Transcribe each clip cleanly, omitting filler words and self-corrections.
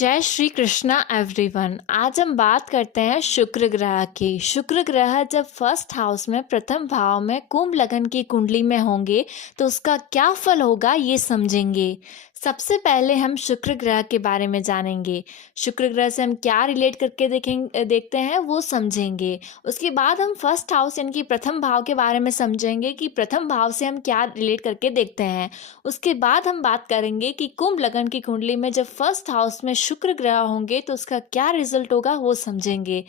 जय श्री कृष्णा एवरीवन। आज हम बात करते हैं शुक्र ग्रह की। शुक्र ग्रह जब फर्स्ट हाउस में प्रथम भाव में कुंभ लगन की कुंडली में होंगे तो उसका क्या फल होगा ये समझेंगे। सबसे पहले हम शुक्र ग्रह के बारे में जानेंगे। शुक्र ग्रह से हम क्या रिलेट करके देखते हैं वो समझेंगे। उसके बाद हम फर्स्ट हाउस यानी कि प्रथम भाव के बारे में समझेंगे कि प्रथम भाव से हम क्या रिलेट करके देखते हैं। उसके बाद हम बात करेंगे कि कुंभ लगन की कुंडली में जब फर्स्ट हाउस में शुक्र ग्रह होंगे तो उसका क्या रिजल्ट होगा वो समझेंगे।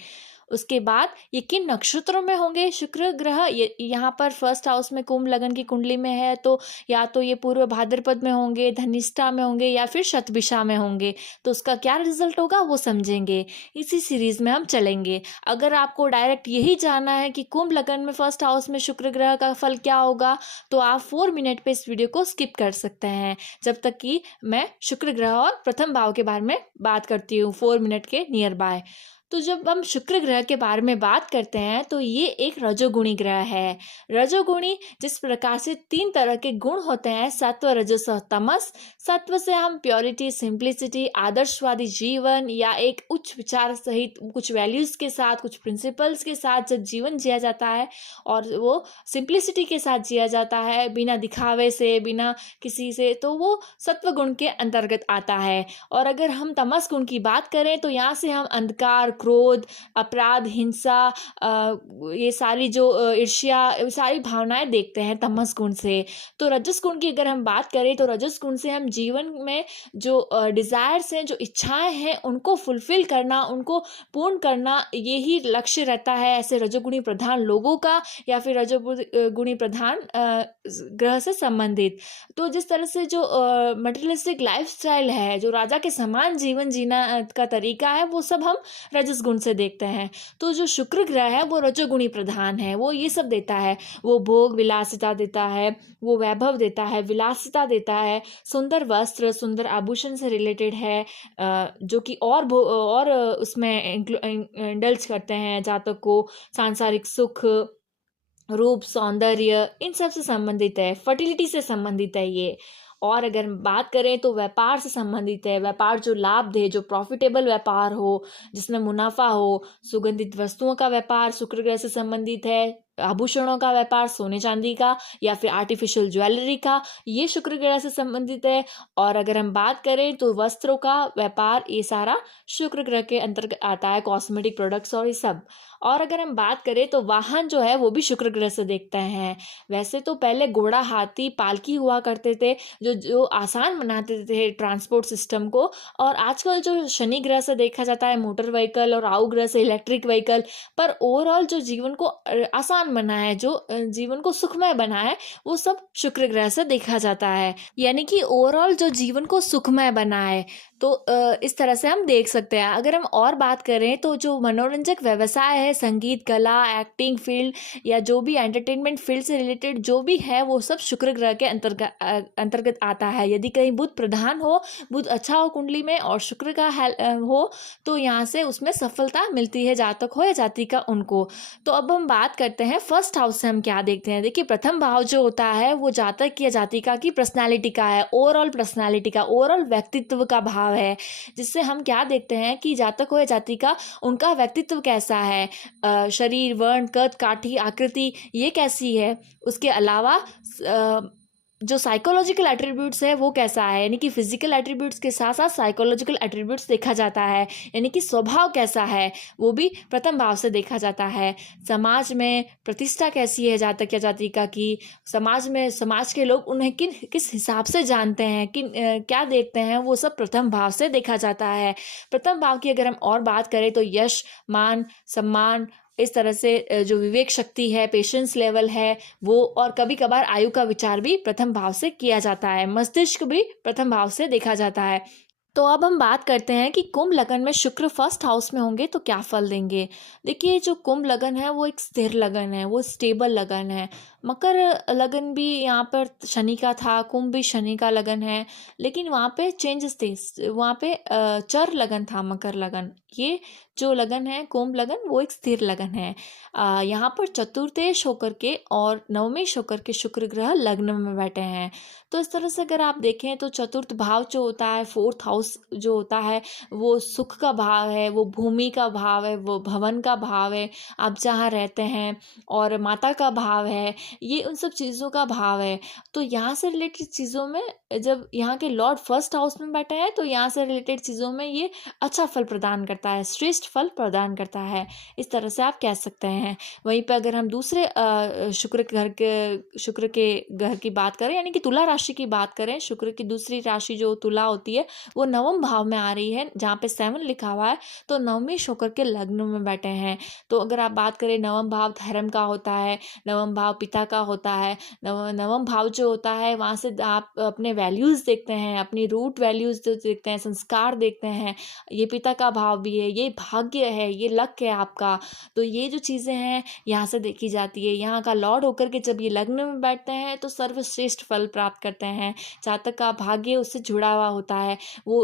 उसके बाद ये किन नक्षत्रों में होंगे शुक्र ग्रह, यहाँ पर फर्स्ट हाउस में कुंभ लगन की कुंडली में है तो या तो ये पूर्व भाद्रपद में होंगे, धनिष्ठा में होंगे या फिर शतभिषा में होंगे, तो उसका क्या रिजल्ट होगा वो समझेंगे। इसी सीरीज में हम चलेंगे। अगर आपको डायरेक्ट यही जानना है कि कुंभ लगन में फर्स्ट हाउस में शुक्र ग्रह का फल क्या होगा तो आप 4 मिनट पे इस वीडियो को स्किप कर सकते हैं, जब तक कि मैं शुक्र ग्रह और प्रथम भाव के बारे में बात करती हूँ 4 मिनट के नियर बाय। तो जब हम शुक्र ग्रह के बारे में बात करते हैं तो ये एक रजोगुणी ग्रह है। रजोगुणी जिस प्रकार से 3 तरह के गुण होते हैं, सत्व, रजस और तमस। सत्व से हम प्योरिटी, सिंप्लिसिटी, आदर्शवादी जीवन या एक उच्च विचार सहित कुछ वैल्यूज के साथ, कुछ प्रिंसिपल्स के साथ जब जीवन जिया जाता है और वो सिंप्लिसिटी के साथ जिया जाता है, बिना दिखावे से, बिना किसी से, तो वो सत्व गुण के अंतर्गत आता है। और अगर हम तमस गुण की बात करें तो यहाँ से हम अंधकार, क्रोध, अपराध, हिंसा, ये सारी जो ईर्ष्या, सारी भावनाएं देखते हैं तमस गुण से। तो रजस गुण की अगर हम बात करें तो रजस गुण से हम जीवन में जो डिजायर्स हैं, जो इच्छाएं हैं, उनको फुलफिल करना, उनको पूर्ण करना, यही लक्ष्य रहता है ऐसे रजोगुणी प्रधान लोगों का या फिर रजोगुणी प्रधान ग्रह से संबंधित। तो जिस तरह से जो मटेरियलिस्टिक लाइफस्टाइल है, जो राजा के समान जीवन जीना का तरीका है, वो सब हम रजस गुण से देखते हैं। तो जो शुक्र ग्रह है वो रजोगुणी प्रधान है, वो ये सब देता है। वो भोग विलासिता देता है, वो वैभव देता है, विलासिता देता है, सुंदर वस्त्र, सुंदर आभूषण से रिलेटेड है, जो कि और उसमें इंडल्ज करते हैं जातक को। सांसारिक सुख, रूप, सौंदर्य, इन सब से संबंधित है। फर्टिलिटी से संबंधित है ये। और अगर हम बात करें तो व्यापार से संबंधित है। व्यापार जो लाभ दे, जो प्रॉफिटेबल व्यापार हो, जिसमें मुनाफा हो। सुगंधित वस्तुओं का व्यापार शुक्र ग्रह से संबंधित है। आभूषणों का व्यापार, सोने चांदी का या फिर आर्टिफिशियल ज्वेलरी का, ये शुक्र ग्रह से संबंधित है। और अगर हम बात करें तो वस्त्रों का व्यापार, ये सारा शुक्र ग्रह के अंतर्गत आता है, कॉस्मेटिक प्रोडक्ट्स और ये सब। और अगर हम बात करें तो वाहन जो है वो भी शुक्र ग्रह से देखते हैं। वैसे तो पहले घोड़ा, हाथी, पालकी हुआ करते थे जो जो आसान बनाते थे ट्रांसपोर्ट सिस्टम को। और आजकल जो शनि ग्रह से देखा जाता है मोटर व्हीकल, और राहु ग्रह से इलेक्ट्रिक व्हीकल। पर ओवरऑल जो जीवन को आसान बना है, जो जीवन को सुखमय बना है, वो सब शुक्र ग्रह से देखा जाता है। यानी कि ओवरऑल जो जीवन को सुखमय बना है, तो इस तरह से हम देख सकते हैं। अगर हम और बात करें तो जो मनोरंजक व्यवसाय है, संगीत, कला, एक्टिंग फील्ड या जो भी एंटरटेनमेंट फील्ड से रिलेटेड जो भी है, वो सब शुक्र ग्रह के अंतर्गत आता है। यदि कहीं बुध प्रधान हो, बुध अच्छा हो कुंडली में और शुक्र का हो, तो यहाँ से उसमें सफलता मिलती है, जातक हो या जाति का उनको। तो अब हम बात करते हैं फर्स्ट हाउस से हम क्या देखते हैं। देखिए, प्रथम भाव जो होता है वो जातक या जातिका की पर्सनालिटी का है, ओवरऑल पर्सनालिटी का, ओवरऑल व्यक्तित्व का भाव है, जिससे हम क्या देखते हैं कि जातक हो या जातिका, उनका व्यक्तित्व कैसा है, शरीर, वर्ण, कद, काठी, आकृति ये कैसी है। उसके अलावा जो साइकोलॉजिकल एट्रीब्यूट्स है वो कैसा है, यानी कि फिजिकल एट्रीब्यूट्स के साथ साथ साइकोलॉजिकल एट्रीब्यूट्स देखा जाता है, यानी कि स्वभाव कैसा है, वो भी प्रथम भाव से देखा जाता है। समाज में प्रतिष्ठा कैसी है जातक या जातिका की, समाज में समाज के लोग उन्हें किस हिसाब से जानते हैं, क्या देखते हैं, वो सब प्रथम भाव से देखा जाता है। प्रथम भाव की अगर हम और बात करें तो यश, मान, सम्मान, इस तरह से जो विवेक शक्ति है, पेशेंस लेवल है वो, और कभी कभार आयु का विचार भी प्रथम भाव से किया जाता है। मस्तिष्क भी प्रथम भाव से देखा जाता है। तो अब हम बात करते हैं कि कुंभ लगन में शुक्र फर्स्ट हाउस में होंगे तो क्या फल देंगे। देखिए, जो कुंभ लगन है वो एक स्थिर लगन है, वो स्टेबल लगन है। मकर लगन भी यहाँ पर शनि का था, कुंभ भी शनि का लगन है, लेकिन वहाँ पे चेंजेस थे। वहाँ पे चर लगन था मकर लगन। ये जो लगन है कुंभ लगन, वो एक स्थिर लगन है। यहाँ पर चतुर्थेश होकर के और नवमेश होकर के शुक्र ग्रह लग्न में बैठे हैं। तो इस तरह से अगर आप देखें तो चतुर्थ भाव जो होता है, फोर्थ हाउस जो होता है, वो सुख का भाव है, वो भूमि का भाव है, वो भवन का भाव है, आप जहाँ रहते हैं, और माता का भाव है, ये उन सब चीज़ों का भाव है। तो यहाँ से रिलेटेड चीज़ों में जब यहाँ के लॉर्ड फर्स्ट हाउस में बैठे हैं, तो यहाँ से रिलेटेड चीज़ों में ये अच्छा फल प्रदान करता है, श्रेष्ठ फल प्रदान करता है, इस तरह से आप कह सकते हैं। वहीं पे अगर हम दूसरे शुक्र के घर की बात करें, यानी कि तुला राशि की बात करें, शुक्र की दूसरी राशि जो तुला होती है, वो नवम भाव में आ रही है, जहाँ पे 7 लिखा हुआ है, तो नवमेश होकर के लग्न में बैठे हैं। तो अगर आप बात करें, नवम भाव धर्म का होता है, नवम भाव पिता का होता है। नवम भाव जो होता है, वहाँ से आप अपने वैल्यूज़ देखते हैं, अपनी रूट वैल्यूज़ जो देखते हैं, संस्कार देखते हैं। ये पिता का भाव भी है, ये भाग्य है, ये लक है आपका। तो ये जो चीज़ें हैं, यहाँ से देखी जाती है। यहाँ का लॉर्ड होकर के जब ये लग्न में बैठते हैं, तो सर्वश्रेष्ठ फल प्राप्त करते हैं। जातक का भाग्य उससे जुड़ा हुआ होता है। वो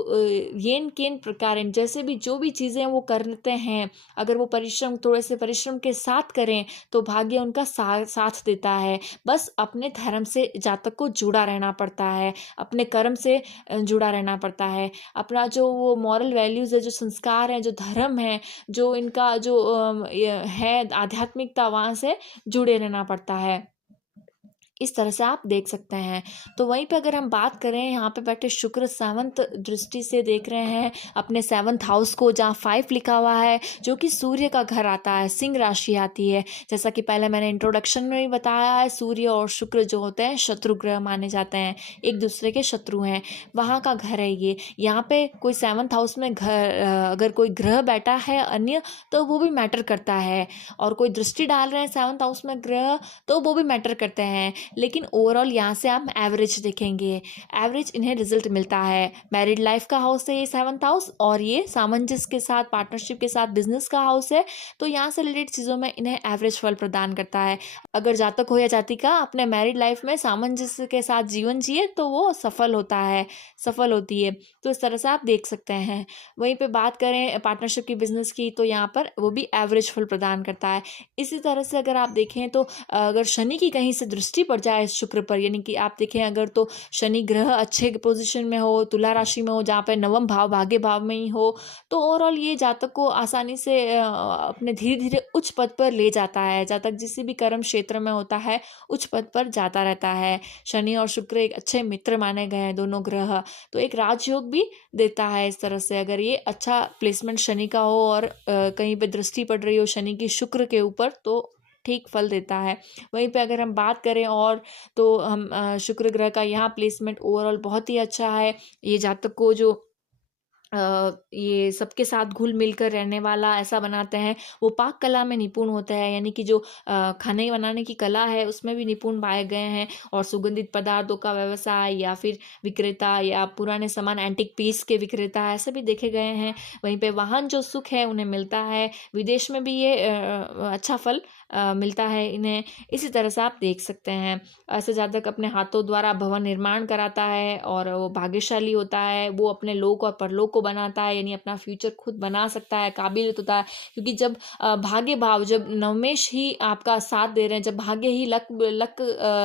येन केन प्रकार जैसे भी जो भी चीज़ें वो करते हैं, अगर वो परिश्रम, थोड़े से परिश्रम के साथ करें, तो भाग्य उनका साथ देता है। बस अपने धर्म से जातक को जुड़ा रहना पड़ता है, अपने कर्म से जुड़ा रहना पड़ता है। अपना जो वो मॉरल वैल्यूज़ है, जो संस्कार हैं, जो धर्म है, जो इनका जो ये है आध्यात्मिकता, वहाँ से जुड़े रहना पड़ता है। इस तरह से आप देख सकते हैं। तो वहीं पे अगर हम बात करें, यहाँ पे बैठे शुक्र 7th दृष्टि से देख रहे हैं अपने 7th हाउस को, जहाँ 5 लिखा हुआ है, जो कि सूर्य का घर आता है, सिंह राशि आती है। जैसा कि पहले मैंने इंट्रोडक्शन में भी बताया है, सूर्य और शुक्र जो होते हैं शत्रु ग्रह माने जाते हैं, एक दूसरे के शत्रु हैं। वहाँ का घर है ये। यहाँ पे कोई 7th हाउस में अगर कोई ग्रह बैठा है अन्य, तो वो भी मैटर करता है। और कोई दृष्टि डाल रहे हैं 7th हाउस में ग्रह, तो वो भी मैटर करते हैं। लेकिन ओवरऑल यहाँ से आप एवरेज देखेंगे, एवरेज इन्हें रिजल्ट मिलता है। मैरिड लाइफ का हाउस है ये 7th हाउस, और ये सामंजस्य के साथ, पार्टनरशिप के साथ बिजनेस का हाउस है। तो यहाँ से रिलेटेड चीज़ों में इन्हें एवरेज फल प्रदान करता है। अगर जातक हो या जातिका अपने मैरिड लाइफ में सामंजस्य के साथ जीवन जिए, तो वो सफल होता है, सफल होती है। तो इस तरह से आप देख सकते हैं। वहीं पे बात करें पार्टनरशिप की, बिजनेस की, तो यहाँ पर वो भी एवरेज फल प्रदान करता है। इसी तरह से अगर आप देखें तो अगर शनि की कहीं से दृष्टि पड़ जाए शुक्र पर, यानी कि आप देखें अगर तो शनि ग्रह अच्छे पोजीशन में हो, तुला राशि में हो, जहाँ पे नवम भाव भाग्य भाव में ही हो, तो ओवरऑल ये जातक को आसानी से अपने धीरे धीरे उच्च पद पर ले जाता है। जातक जिस भी कर्म क्षेत्र में होता है, उच्च पद पर जाता रहता है। शनि और शुक्र एक अच्छे मित्र माने गए हैं दोनों ग्रह, तो एक राजयोग भी देता है। इस तरह से अगर ये अच्छा प्लेसमेंट शनि का हो और कहीं पे दृष्टि पड़ रही हो शनि की शुक्र के ऊपर, तो ठीक फल देता है। वहीं पे अगर हम बात करें और, तो हम शुक्र ग्रह का यहाँ प्लेसमेंट ओवरऑल बहुत ही अच्छा है। ये जातक को जो ये सबके साथ घुल मिलकर रहने वाला ऐसा बनाते हैं। वो पाक कला में निपुण होता है, यानी कि जो खाने बनाने की कला है उसमें भी निपुण पाए गए हैं। और सुगंधित पदार्थों का व्यवसाय, या फिर विक्रेता, या पुराने सामान एंटिक पीस के विक्रेता, ऐसे भी देखे गए हैं। वहीं पे वाहन जो सुख है उन्हें मिलता है। विदेश में भी ये अच्छा फल मिलता है इन्हें। इसी तरह से आप देख सकते हैं। ऐसे जातक अपने हाथों द्वारा भवन निर्माण कराता है, और वो भाग्यशाली होता है। वो अपने लोक और परलोक को बनाता है, यानी अपना फ्यूचर खुद बना सकता है, काबिलियत होता है। क्योंकि जब भाग्य भाव, जब नवमेश ही आपका साथ दे रहे हैं, जब भाग्य ही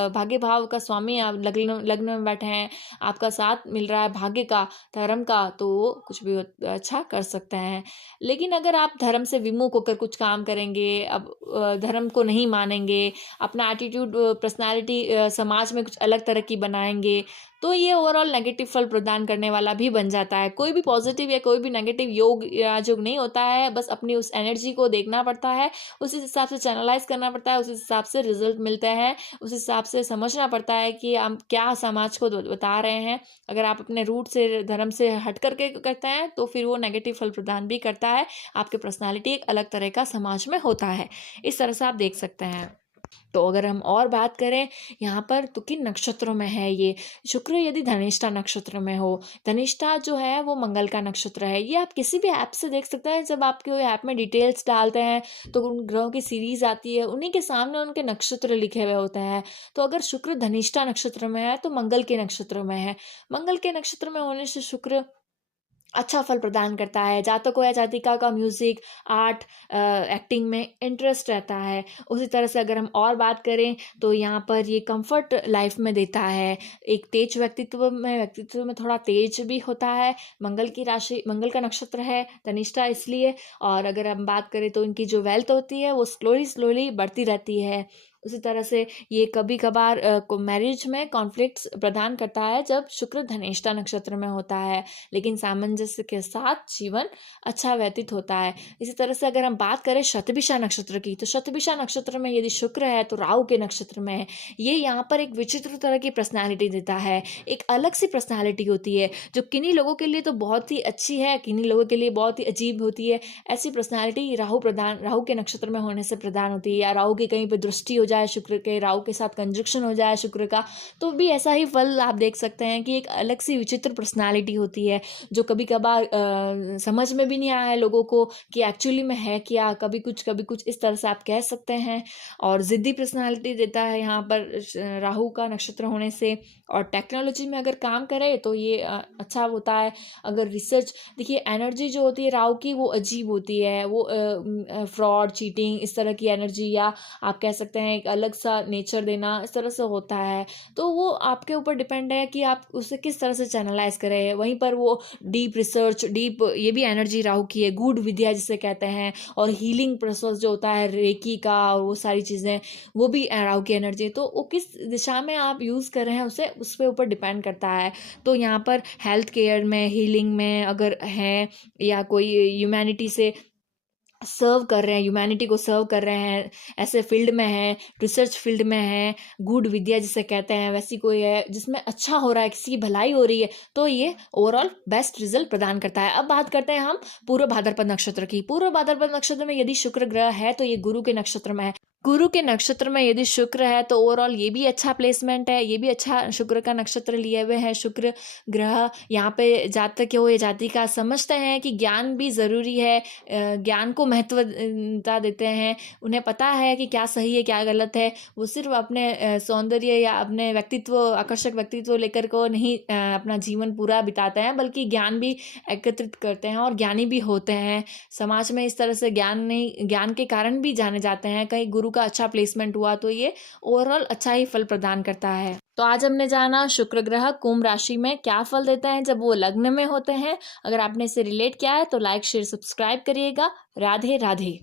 भाग्य भाव का स्वामी आप लग्न में बैठे हैं, आपका साथ मिल रहा है भाग्य का, धर्म का, तो वो कुछ भी अच्छा कर सकते हैं। लेकिन अगर आप धर्म से विमुख होकर कुछ काम करेंगे, अब धर्म को नहीं मानेंगे, अपना एटीट्यूड, पर्सनालिटी समाज में कुछ अलग तरह की बनाएंगे, तो ये ओवरऑल नेगेटिव फल प्रदान करने वाला भी बन जाता है। कोई भी पॉजिटिव या कोई भी नेगेटिव योग या योग नहीं होता है, बस अपनी उस एनर्जी को देखना पड़ता है, उसी हिसाब से चैनलाइज करना पड़ता है, उसी हिसाब से रिजल्ट मिलते हैं, उस हिसाब से समझना पड़ता है कि हम क्या समाज को बता रहे हैं। अगर आप अपने रूट से, धर्म से हट करके करते हैं, तो फिर वो नेगेटिव फल प्रदान भी करता है। आपकी पर्सनैलिटी एक अलग तरह का समाज में होता है। इस तरह से आप देख सकते हैं। तो अगर हम और बात करें यहाँ पर तो किन नक्षत्रों में है ये, शुक्र यदि धनिष्ठा नक्षत्र में हो, धनिष्ठा जो है वो मंगल का नक्षत्र है। ये आप किसी भी ऐप से देख सकते हैं, जब आपके ऐप में डिटेल्स डालते हैं तो उन ग्रहों की सीरीज आती है, उन्हीं के सामने उनके नक्षत्र लिखे हुए होते हैं। तो अगर शुक्र धनिष्ठा नक्षत्र में है तो मंगल के नक्षत्र में है। मंगल के नक्षत्र में होने से शुक्र अच्छा फल प्रदान करता है। जातकों या जातिका का म्यूज़िक, आर्ट, एक्टिंग में इंटरेस्ट रहता है। उसी तरह से अगर हम और बात करें तो यहाँ पर ये कंफर्ट लाइफ में देता है। एक तेज व्यक्तित्व में थोड़ा तेज भी होता है। मंगल का नक्षत्र है धनिष्ठा इसलिए। और अगर हम बात करें तो इनकी जो वेल्थ होती है वो स्लोली बढ़ती रहती है। उसी तरह से ये कभी कभार मैरिज में कॉन्फ्लिक्ट्स प्रदान करता है जब शुक्र धनिष्ठा नक्षत्र में होता है, लेकिन सामंजस्य के साथ जीवन अच्छा व्यतीत होता है। इसी तरह से अगर हम बात करें शतभिषा नक्षत्र की, तो शतभिषा नक्षत्र में यदि शुक्र है तो राहु के नक्षत्र में है। ये यहाँ पर एक विचित्र तरह की पर्सनैलिटी देता है। एक अलग सी पर्सनैलिटी होती है जो किन्हीं लोगों के लिए तो बहुत ही अच्छी है, किन्हीं लोगों के लिए बहुत ही अजीब होती है। ऐसी पर्सनैलिटी राहु के नक्षत्र में होने से प्रदान होती है, या राहु की कहीं पर दृष्टि हो जाए शुक्र के, राहु के साथ कंजक्शन हो जाए शुक्र का, तो भी ऐसा ही फल आप देख सकते हैं कि एक अलग सी विचित्र पर्सनालिटी होती है जो कभी कभार समझ में भी नहीं आया है लोगों को कि एक्चुअली में है क्या, कभी कुछ इस तरह से आप कह सकते हैं। और ज़िद्दी पर्सनालिटी देता है यहाँ पर राहु का नक्षत्र होने से। और टेक्नोलॉजी में अगर काम करे तो ये अच्छा होता है। अगर रिसर्च देखिए, एनर्जी जो होती है राहु की वो अजीब होती है, वो फ्रॉड, चीटिंग इस तरह की एनर्जी, या आप कह सकते हैं एक अलग सा नेचर देना, इस तरह से होता है। तो वो आपके ऊपर डिपेंड है कि आप उसे किस तरह से चैनलाइज करें। वहीं पर वो डीप रिसर्च, डीप, ये भी एनर्जी राहु की है, गूढ़ विद्या जिसे कहते हैं। और हीलिंग प्रोसेस जो होता है रेकी का और वो सारी चीज़ें, वो भी राहु की एनर्जी है। तो वो किस दिशा में आप यूज़ कर रहे हैं उस पे ऊपर डिपेंड करता है। तो यहाँ पर हेल्थ केयर में, हीलिंग में अगर हैं, या कोई ह्यूमैनिटी से सर्व कर रहे हैं, ह्यूमैनिटी को सर्व कर रहे हैं, ऐसे फील्ड में है, रिसर्च फील्ड में है, गूढ़ विद्या जिसे कहते हैं, वैसी कोई है जिसमें अच्छा हो रहा है, किसी की भलाई हो रही है, तो ये ओवरऑल बेस्ट रिजल्ट प्रदान करता है। अब बात करते हैं हम पूर्व भाद्रपद नक्षत्र की। पूर्व भाद्रपद नक्षत्र में यदि शुक्र ग्रह है तो ये गुरु के नक्षत्र में है। गुरु के नक्षत्र में यदि शुक्र है तो ओवरऑल ये भी अच्छा प्लेसमेंट है, ये भी अच्छा शुक्र का नक्षत्र लिए हुए है शुक्र ग्रह। यहाँ पे जातक हो या जातिका समझते हैं कि ज्ञान भी ज़रूरी है, ज्ञान को महत्वता देते हैं, उन्हें पता है कि क्या सही है क्या गलत है। वो सिर्फ अपने सौंदर्य या अपने व्यक्तित्व, आकर्षक व्यक्तित्व लेकर को नहीं अपना जीवन पूरा बिताते हैं, बल्कि ज्ञान भी एकत्रित करते हैं और ज्ञानी भी होते हैं। समाज में इस तरह से ज्ञान के कारण भी जाने जाते हैं। कहीं गुरु का अच्छा प्लेसमेंट हुआ तो ये ओवरऑल अच्छा ही फल प्रदान करता है। तो आज हमने जाना शुक्र ग्रह कुंभ राशि में क्या फल देते हैं जब वो लग्न में होते हैं। अगर आपने इसे रिलेट किया है तो लाइक, शेयर, सब्सक्राइब करिएगा। राधे राधे।